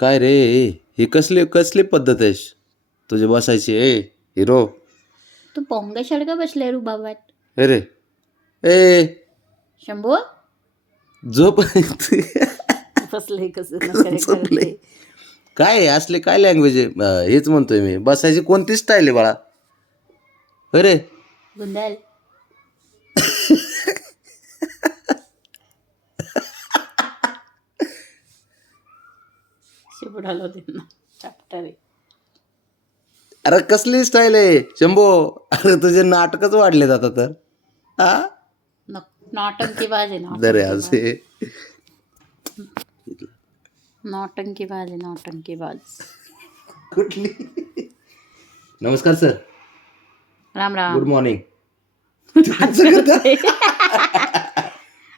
काय रे, ही कसली कसली पद्धत आहे तुझी बसायची? हिरो. तू पोंगा शडका बसलाय रुबाबात. अरे ए शंभू झोप. बसलंय कसं नखरे झोपले. करते. काय आहे? असले काय लँग्वेज आहे? हेच म्हणतोय मी, बसायची कोणती स्टाईल आहे बाळा? अरे गुंडाल शिपडालो त्यांना चापटारे. अरे कसली स्टाईल आहे शंभो? अरे तुझे नाटकच वाढले आता तर. हा नौटंकीबाज आहे दरे असे नौटंकीबाज आहे नौटंकीबाज. कुठली? नमस्कार sir. Ram Ram. Good morning.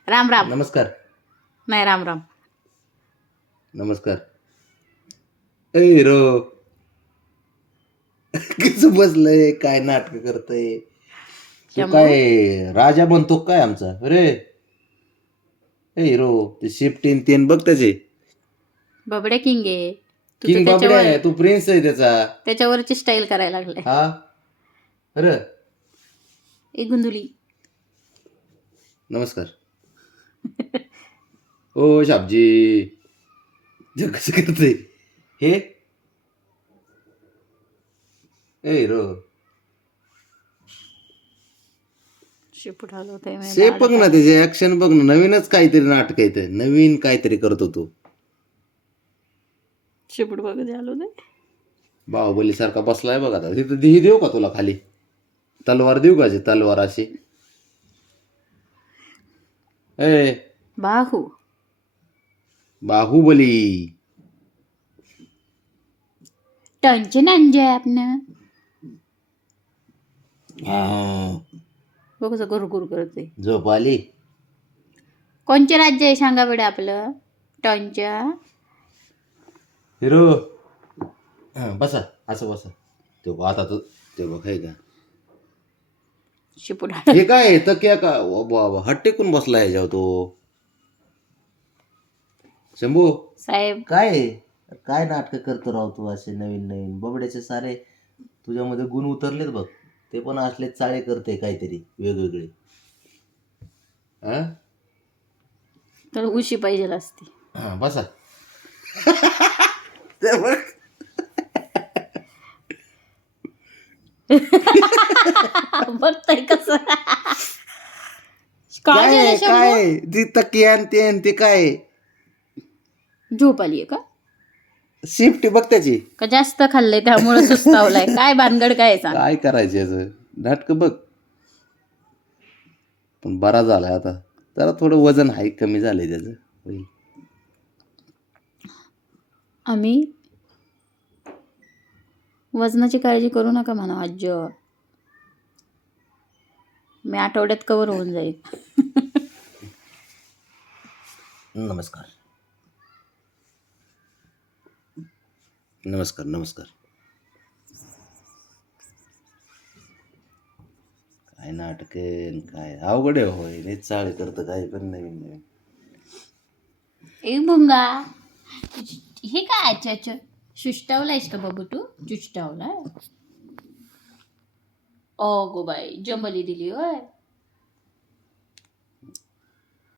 Ram Ram. नमस्कार. नाही राम राम. नमस्कार. ए रो कसं बसलंय, काय नाटक करतय? तू काय राजा बनतो काय आमचा? अरे ए हिरो, ते शिफ्टीन तीन बघ त्याचे. बबड्या किंग आहे. किंग बाबड्या आहे, तू प्रिन्स आहे त्याचा. त्याच्यावरची स्टाईल करायला लागलाय. हा अरे एक गुंदुली. नमस्कार. ओ शाबजी, कसं करतय हे? ए हिरो, शिपूट हलवतोय मी. शेप बघ ना, त्याचे ऍक्शन बघ ना. नवीनच काहीतरी नाटक आहे, नवीन काहीतरी करतो तू. शिपूट बघ झालो नाही. बाहुबली सारखा बसलाय बघ आता. तिथं ही देऊ का तुला खाली? तलवार देऊ का? तलवार अशी. ए बाहुबली. टेन्शन अंजे आपनं. बघ कसं गुरगुर करते. झोप आली. कोणचे राज्य आहे सांगा बडे आपलं? टॉनच्या हिरो बसा, असं बसा. ते आता ते बघ आहे का? शिपूट हे काय तक्या का? बाबा हात टेकून बसला ह्याच्यावर तो. शंभू साहेब. काय नाटक करतो राव तू असे नवीन नवीन? बबड्याचे सारे तुझ्यामध्ये गुण उतरलेत बघ. ते पण असले चाळे करते काहीतरी वेगवेगळे. तर उशी पाहिजे असती. हा बसा. बघताय कसं काय ती तकिया ते काय झोप आलीये का? शिफ्ट बघ त्याची. का जास्त खाल्लंय त्यामुळे सुस्तावलाय? काय भानगड काय सांग? काय करायचे याचं नाटक बघ. पण बरा झालाय आता. जरा थोडं वजन हाय कमी झालंय त्याचं. होईल. आम्ही वजनाची काळजी करू नका म्हणा आज्ज. मी आठवड्यात कवर होऊन जाईल. नमस्कार. नमस्कार नमस्कार. काय नाटक काय अवघड आहे होय. नाही चाळे करतं काय पण नवीन नवीन. एक भुंगा हे काय? अच्छा शुष्टावलायस का बाबू तू? चुष्टावलाय. ओ गो बाई जंबली दिली होय.